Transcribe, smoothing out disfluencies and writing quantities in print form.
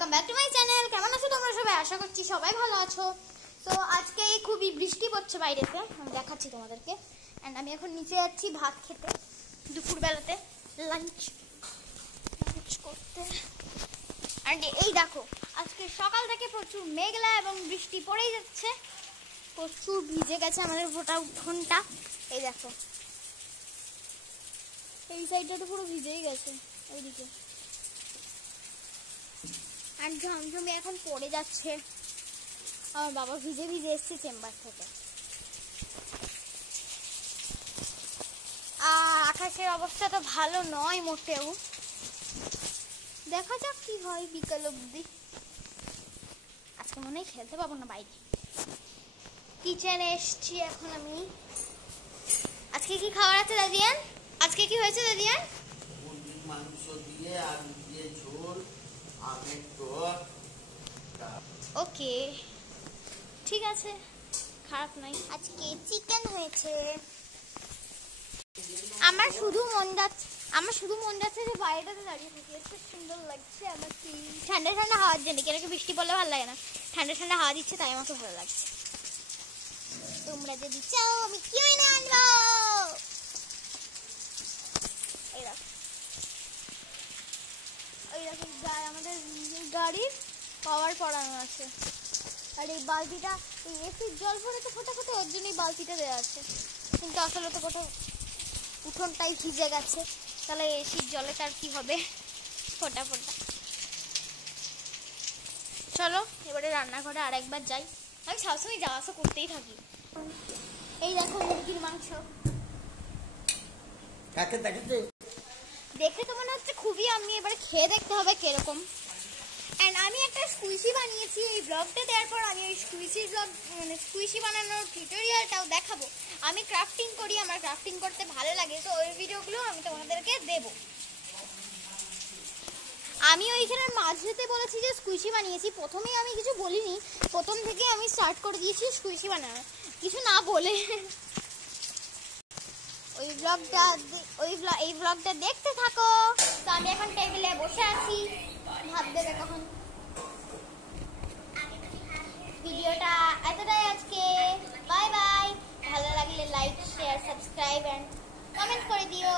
Welcome back to my channel. কেমন আছো তোমরা সবাই? আশা করছি সবাই ভালো আছো। তো আজকে খুবই বৃষ্টি পড়ছে বাইরেতে, আমি দেখাচ্ছি তোমাদেরকে। অ্যান্ড আমি এখন নিচে যাচ্ছি ভাত খেতে, দুপুরবেলাতে লাঞ্চ করতে। অ্যান্ড এই দেখো, আজকে সকাল থেকে প্রচুর মেঘলা এবং বৃষ্টি পড়েই যাচ্ছে। প্রচুর ভিজে গেছে আমাদের গোটা উঠোনটা। এই দেখো, এই সাইডটা তো পুরো ভিজেই গেছে ওইদিকে। আর ঝমঝমে এখন পড়ে যাচ্ছে। আমার বাবা ভিজে ভিজে এসছে চেম্বার থেকে। আকাশের অবস্থা তো ভালো নয় মোটেও, দেখা যাক কি হয় বিকাল অবধি। আজকে মনে হয় খেলতে পাবো না বাইরে। কিচেনে এসছি এখন আমি। আজকে কি খাবার আছে দাদিয়ান? আজকে কি হয়েছে দাদিয়ান? মাংস দিয়ে আলু দিয়ে ঝোল, আমের টক। ওকে, ঠিক আছে, খারাপ নয়। আজকে চিকেন হয়েছে। আমার শুধু মন যাচ্ছে যে বাইরেটাতে দাঁড়িয়ে থাকি, এত সুন্দর লাগছে আমার। কি ঠান্ডা ঠান্ডা হাওয়ার জন্য, কেন কি বৃষ্টি পড়লে ভালো লাগে না, ঠান্ডা ঠান্ডা হাওয়া দিচ্ছে তাই আমাকে ভালো লাগছে। তোমরা যদি চাও আমি কি এনে আনবো। এই দেখো, আমাদের গাড়ির পাওয়ার পড়ানো আছে। আর এই বালতিটা, এই এসির জল ভরে তো ফোটা ফোটা, ওর জন্য এই বালতিটা দেওয়া আছে। কিন্তু আসলে তো কোথাও উঠোনটাই ভিজে গেছে, তাহলে এসির জলে তার কি হবে, ফোটা ফোটা। চলো এবারে রান্নাঘরে আর একবার যাই। আমি সবসময় যাওয়া আসা করতেই থাকি। এই দেখো মুরগির মাংস। দেখে তো মনে হচ্ছে খুবই, আমি এবারে খেয়ে দেখতে হবে কিরকম। অ্যান্ড আমি একটা স্কুইশি বানিয়েছি। এই ব্লগটা দেওয়ার পর আমি ওই স্কুইশি বানানোর টিউটোরিয়ালটাও দেখাবো। আমি ক্রাফটিং করি, আমার ক্রাফটিং করতে ভালো লাগে, তো ওই ভিডিওগুলো আমি তোমাদেরকে দেব। আমি ওইখানের মাঝেতে বলেছি যে স্কুইশি বানিয়েছি, প্রথমেই আমি কিছু বলিনি, প্রথম থেকে আমি স্টার্ট করে দিয়েছি স্কুইশি বানানো, কিছু না বলে। এই ব্লগটা দেখতে থাকো। তো আমি এখন টেবিলে বসে আছি, ভাত দেবে কখন। ভিডিওটা এতটাই আজকে, বাই বাই। ভালো লাগলে like, share, subscribe and comment করে দিও।